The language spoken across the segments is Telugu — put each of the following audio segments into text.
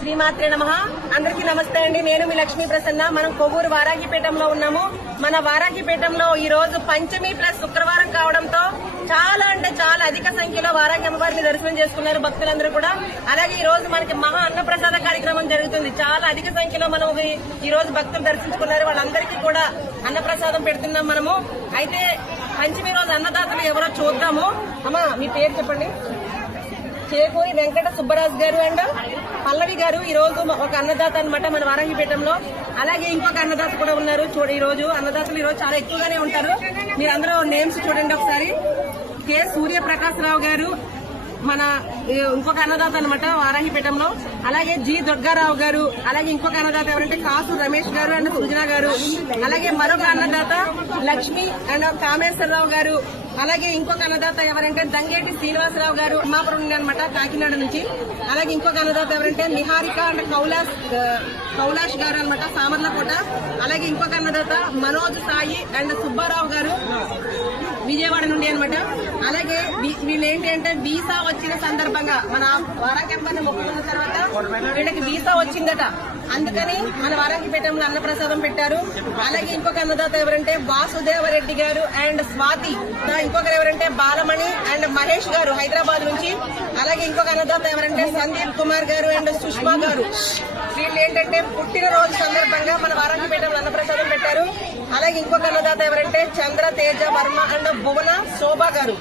శ్రీమాత్రే నమః. అందరికీ నమస్తే అండి. నేను మీ లక్ష్మీ ప్రసన్న. మనం కొవ్వూరు వారాహిపీఠంలో ఉన్నాము. మన వారాహిపీఠంలో ఈ రోజు పంచమి ప్లస్ శుక్రవారం కావడంతో చాలా అంటే చాలా అధిక సంఖ్యలో వారాహి అమ్మవారిని దర్శనం చేసుకున్నారు భక్తులందరూ కూడా. అలాగే ఈ రోజు మనకి మహా అన్నప్రసాద కార్యక్రమం జరుగుతుంది. చాలా అధిక సంఖ్యలో మనం ఈ రోజు భక్తులు దర్శించుకున్నారు. వాళ్ళందరికీ కూడా అన్నప్రసాదం పెడుతున్నాం మనము. అయితే పంచమి రోజు అన్నదాతలు ఎవరో చూద్దాము. అమ్మా మీ పేరు చెప్పండి. చేకూరి వెంకట సుబ్బరాజు గారు అండ్ పల్లవి గారు ఈ రోజు ఒక అన్నదాత అన్నమాట మన వారాహిపీఠంలో. అలాగే ఇంకొక అన్నదాత కూడా ఉన్నారు. చూడండి, ఈ రోజు అన్నదాతలు ఈ రోజు చాలా ఎక్కువగానే ఉంటారు. మీరందరూ నేమ్స్ చూడండి ఒకసారి. కె సూర్యప్రకాశరావు గారు మన ఇంకొక అన్నదాత అనమాట వారాహిపీఠంలో. అలాగే జి దుర్గారావు గారు. అలాగే ఇంకొక అన్నదాత ఎవరంటే కాసు రమేష్ గారు అండ్ సృజన గారు. అలాగే మరొక అన్నదాత లక్ష్మి అండ్ కామేశ్వరరావు గారు. అలాగే ఇంకొక అన్నదాత ఎవరంటే దంగేటి శ్రీనివాసరావు గారు అమ్మాపురం అనమాట కాకినాడ నుంచి. అలాగే ఇంకొక అన్నదాత ఎవరంటే నిహారిక అండ్ కౌలాష్ గారు అనమాట సామర్లకోట. అలాగే ఇంకొక అన్నదాత మనోజ్ సాయి అండ్ సుబ్బారావు గారు విజయవాడ నుండి అనమాట. అలాగే వీళ్ళు ఏంటి అంటే వీసా వచ్చిన సందర్భంగా మన వారాహిపీఠం మొక్కుకున్న తర్వాత వీళ్ళకి వీసా వచ్చిందట. అందుకని మన వారాహిపీఠంలో అన్నప్రసాదం పెట్టారు. అలాగే ఇంకొక అన్నదాత ఎవరంటే వాసుదేవరెడ్డి గారు అండ్ స్వాతి. ఇంకొకరు ఎవరంటే బాలమణి అండ్ మహేష్ గారు హైదరాబాద్ నుంచి. అలాగే ఇంకొక అన్నదాత ఎవరంటే సందీప్ కుమార్ గారు అండ్ సుష్మా గారు. వీళ్ళు ఏంటంటే పుట్టినరోజు సందర్భంగా మన వారాహిపీఠంలో అన్నప్రసాదం పెట్టారు. అలాగే ఇంకొక అన్నదాత ఎవరంటే చంద్ర తేజ వర్మ అండ్ భువన శోభ గారు.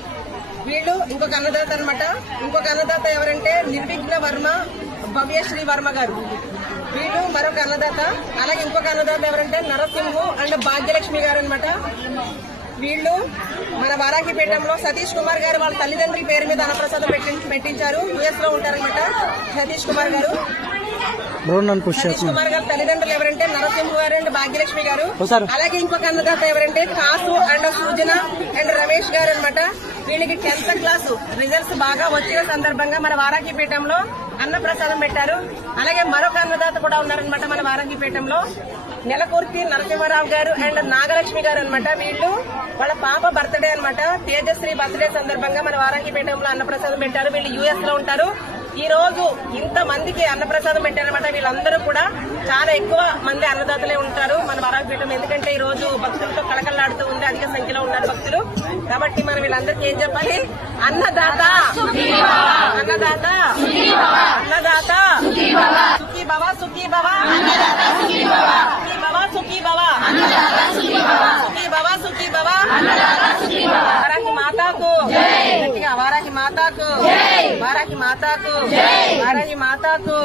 వీళ్ళు ఇంకొక అన్నదాత అనమాట. ఇంకొక అన్నదాత ఎవరంటే నిర్విఘ్న వర్మ భవ్యశ్రీ వర్మ గారు. వీళ్ళు మరొక అన్నదాత. అలాగే ఇంకొక అన్నదాత ఎవరంటే నరసింహు అండ్ భాగ్యలక్ష్మి గారు అనమాట. వీళ్ళు మన వారాహిపీఠంలో సతీష్ కుమార్ గారు వాళ్ళ తల్లిదండ్రుల పేరు మీద అన్నప్రసాదం పెట్టించారు. యుఎస్ లో ఉంటారనమాట సతీష్ కుమార్ గారు. సతీష్ కుమార్ గారు తల్లిదండ్రులు ఎవరంటే నరసింహ గారు అండ్ భాగ్యలక్ష్మి గారు. అలాగే ఇంకొక అన్నదాత ఎవరంటే కాసు అండ్ సృజన అండ్ రమేష్ గారు అనమాట. వీళ్ళకి 10th క్లాసు రిజల్ట్స్ బాగా వచ్చిన సందర్భంగా మన వారాహిపీఠంలో అన్నప్రసాదం పెట్టారు. అలాగే మరొక అన్నదాత కూడా ఉన్నారనమాట మన వారాహిపీఠంలో. నెలకూర్తి నరసింహారావు గారు అండ్ నాగలక్ష్మి గారు అనమాట. వీళ్ళు వాళ్ళ పాప బర్త్డే అనమాట. తేజశ్రీ బర్త్డే సందర్భంగా మన వారాహిపీఠంలో అన్నప్రసాదం పెట్టారు. వీళ్ళు యుఎస్ లో ఉంటారు. ఈ రోజు ఇంత మందికి అన్నప్రసాదం పెట్టారనమాట. వీళ్ళందరూ కూడా చాలా ఎక్కువ మంది అన్నదాతలే ఉంటారు మన వారాహిపీఠం. ఎందుకంటే ఈ రోజు భక్తులతో కళకళలాడుతూ ఉంది. అధిక సంఖ్యలో ఉన్నారు భక్తులు. కాబట్టి మనం వీళ్ళందరికీ ఏం చెప్పాలి? అన్నదాత అన్నదాత అన్నదాత సుఖీ భవ సుఖీ భవ సుఖీ భవ సుఖీ భవ సుఖీ భవ సుఖీ భవ. వారాహి మాతాకు గట్టిగా వారాహి మాతాకు వారాహి మాతాకు వారాహి మాతాకు.